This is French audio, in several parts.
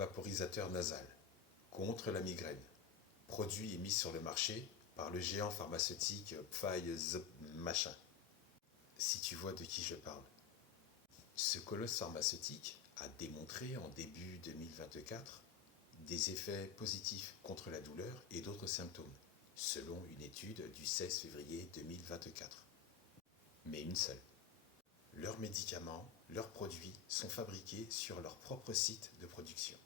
vaporisateur nasal contre la migraine. Produit est mis sur le marché par le géant pharmaceutique Pfizer machin. Si tu vois de qui je parle. Ce colosse pharmaceutique a démontré en début 2024 des effets positifs contre la douleur et d'autres symptômes, selon une étude du 16 février 2024. Mais une seule. Leurs médicaments, leurs produits sont fabriqués sur leur propre site de production.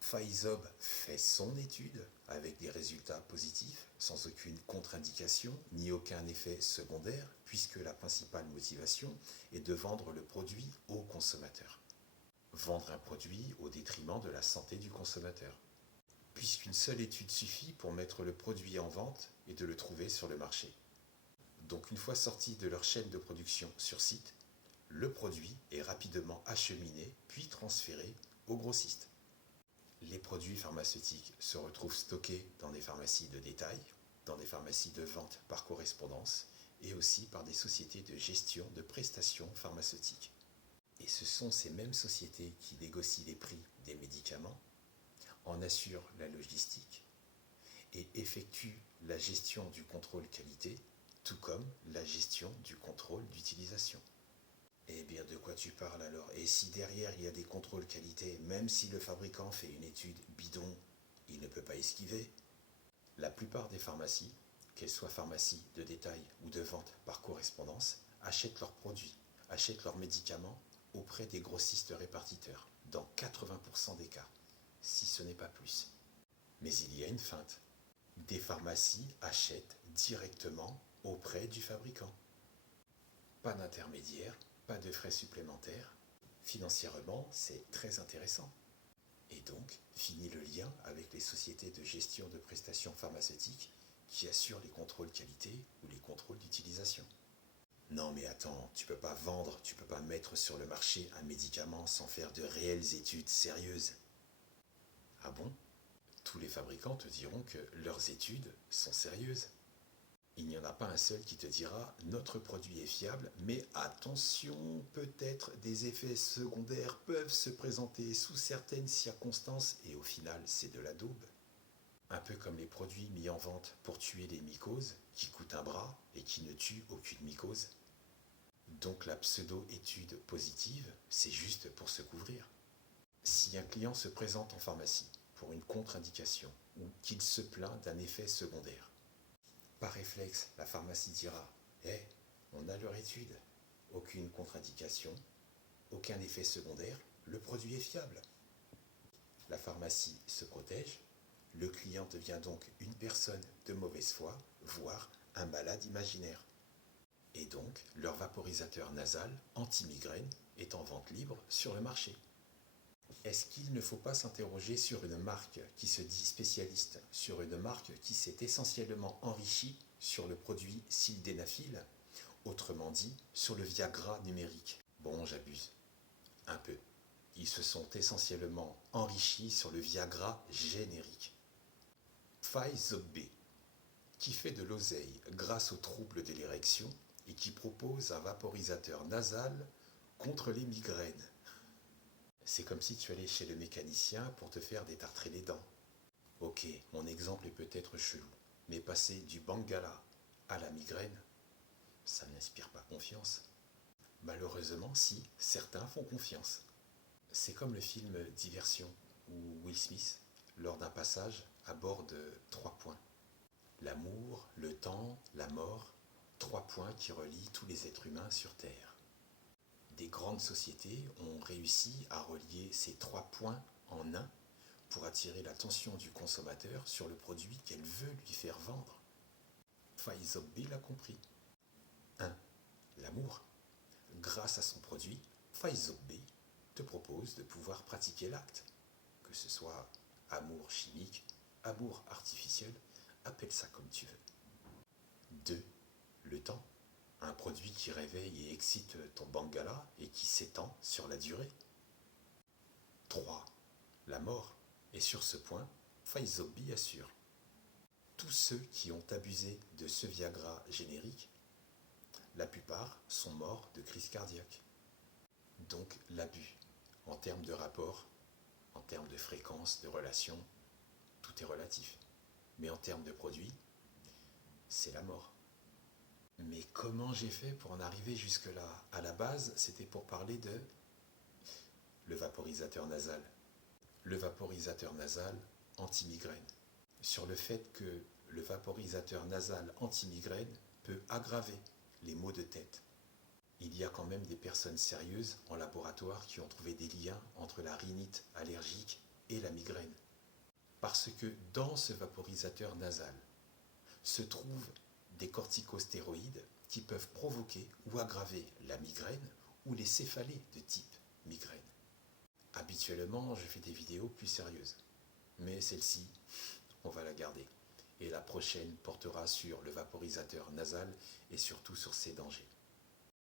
Pfizer fait son étude avec des résultats positifs, sans aucune contre-indication ni aucun effet secondaire, puisque la principale motivation est de vendre le produit au consommateur. Vendre un produit au détriment de la santé du consommateur. Puisqu'une seule étude suffit pour mettre le produit en vente et de le trouver sur le marché. Donc une fois sorti de leur chaîne de production sur site, le produit est rapidement acheminé puis transféré aux grossistes. Les produits pharmaceutiques se retrouvent stockés dans des pharmacies de détail, dans des pharmacies de vente par correspondance et aussi par des sociétés de gestion de prestations pharmaceutiques. Et ce sont ces mêmes sociétés qui négocient les prix des médicaments, en assurent la logistique et effectuent la gestion du contrôle qualité, tout comme la gestion du contrôle d'utilisation. Eh bien, de quoi tu parles alors? Et si derrière il y a des contrôles qualité, même si le fabricant fait une étude bidon, il ne peut pas esquiver? La plupart des pharmacies, qu'elles soient pharmacies de détail ou de vente par correspondance, achètent leurs produits, achètent leurs médicaments auprès des grossistes répartiteurs, dans 80% des cas, si ce n'est pas plus. Mais il y a une feinte. Des pharmacies achètent directement auprès du fabricant. Pas d'intermédiaire, pas de frais supplémentaires. Financièrement, c'est très intéressant. Et donc, fini le lien avec les sociétés de gestion de prestations pharmaceutiques qui assurent les contrôles qualité ou les contrôles d'utilisation. Non mais attends, tu peux pas vendre, tu peux pas mettre sur le marché un médicament sans faire de réelles études sérieuses. Ah bon? Tous les fabricants te diront que leurs études sont sérieuses. Il n'y en a pas un seul qui te dira « notre produit est fiable, mais attention, peut-être des effets secondaires peuvent se présenter sous certaines circonstances et au final c'est de la daube ». Un peu comme les produits mis en vente pour tuer les mycoses, qui coûtent un bras et qui ne tuent aucune mycose. Donc la pseudo-étude positive, c'est juste pour se couvrir. Si un client se présente en pharmacie pour une contre-indication ou qu'il se plaint d'un effet secondaire, par réflexe, la pharmacie dira « Hé, on a leur étude, aucune contre-indication, aucun effet secondaire, le produit est fiable ». La pharmacie se protège, le client devient donc une personne de mauvaise foi, voire un malade imaginaire. Et donc, leur vaporisateur nasal anti-migraine est en vente libre sur le marché. Est-ce qu'il ne faut pas s'interroger sur une marque qui se dit spécialiste, sur une marque qui s'est essentiellement enrichie sur le produit sildenafil, autrement dit, sur le Viagra numérique? Bon, j'abuse. Un peu. Ils se sont essentiellement enrichis sur le Viagra générique. Pfizer B, qui fait de l'oseille grâce aux troubles de l'érection et qui propose un vaporisateur nasal contre les migraines. C'est comme si tu allais chez le mécanicien pour te faire détartrer les dents. Ok, mon exemple est peut-être chelou, mais passer du Bengala à la migraine, ça n'inspire pas confiance. Malheureusement, si, certains font confiance. C'est comme le film Diversion, où Will Smith, lors d'un passage, aborde 3 points. L'amour, le temps, la mort, 3 points qui relient tous les êtres humains sur Terre. Des grandes sociétés ont réussi à relier ces 3 points en un pour attirer l'attention du consommateur sur le produit qu'elle veut lui faire vendre. Pfizer B l'a compris. 1. L'amour. Grâce à son produit, Pfizer B te propose de pouvoir pratiquer l'acte, que ce soit amour chimique, amour artificiel, appelle ça comme tu veux. 2. Le temps. Un produit qui réveille et excite ton Bengala et qui s'étend sur la durée. 3. La mort. Et sur ce point, Pfizer B assure. Tous ceux qui ont abusé de ce Viagra générique, la plupart sont morts de crise cardiaque. Donc l'abus, en termes de rapport, En termes de fréquence, de relation, tout est relatif. Mais en termes de produit, c'est la mort. Mais comment j'ai fait pour en arriver jusque-là? À la base, c'était pour parler de le vaporisateur nasal. Le vaporisateur nasal anti-migraine. Sur le fait que le vaporisateur nasal anti-migraine peut aggraver les maux de tête. Il y a quand même des personnes sérieuses en laboratoire qui ont trouvé des liens entre la rhinite allergique et la migraine. Parce que dans ce vaporisateur nasal se trouvent des corticostéroïdes qui peuvent provoquer ou aggraver la migraine ou les céphalées de type migraine. Habituellement, je fais des vidéos plus sérieuses, mais celle-ci, on va la garder. Et la prochaine portera sur le vaporisateur nasal et surtout sur ses dangers.